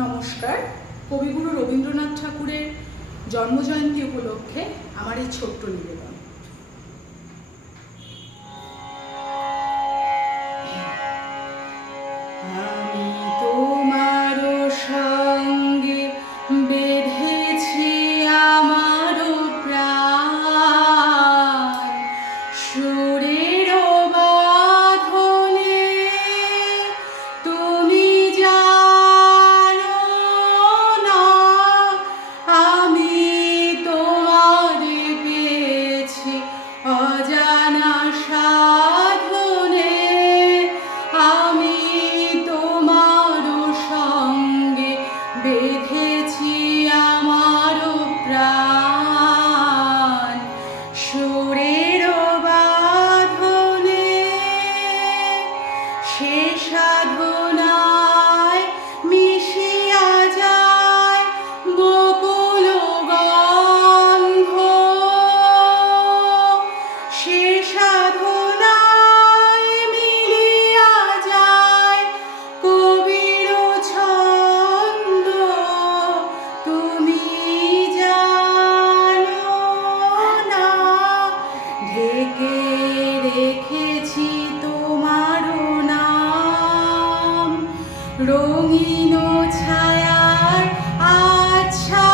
নমস্কার। কবিগুরু রবীন্দ্রনাথ ঠাকুরের জন্মজয়ন্তী উপলক্ষে আমার এই ছোট্ট নিবেদন। আমি তোমার সঙ্গে বেঁধেছি আমার প্রাণ, সুরের বাঁধনে তুমি জানো না আমি তোমার পেয়েছি অজানা সাধনে। আমি তোমার সঙ্গে বেঁধেছি আমার প্রাণ, সুরের বাঁধনে। সে সাধনায় মিশিয়া যায় বকুল গন্ধ, সে সাধনায় মিলিয়া যায় কবির ছন্দ। তুমি জানো না ঢেকে রেখেছি তোমার নাম, রঙিন ছায়ার আচ্ছা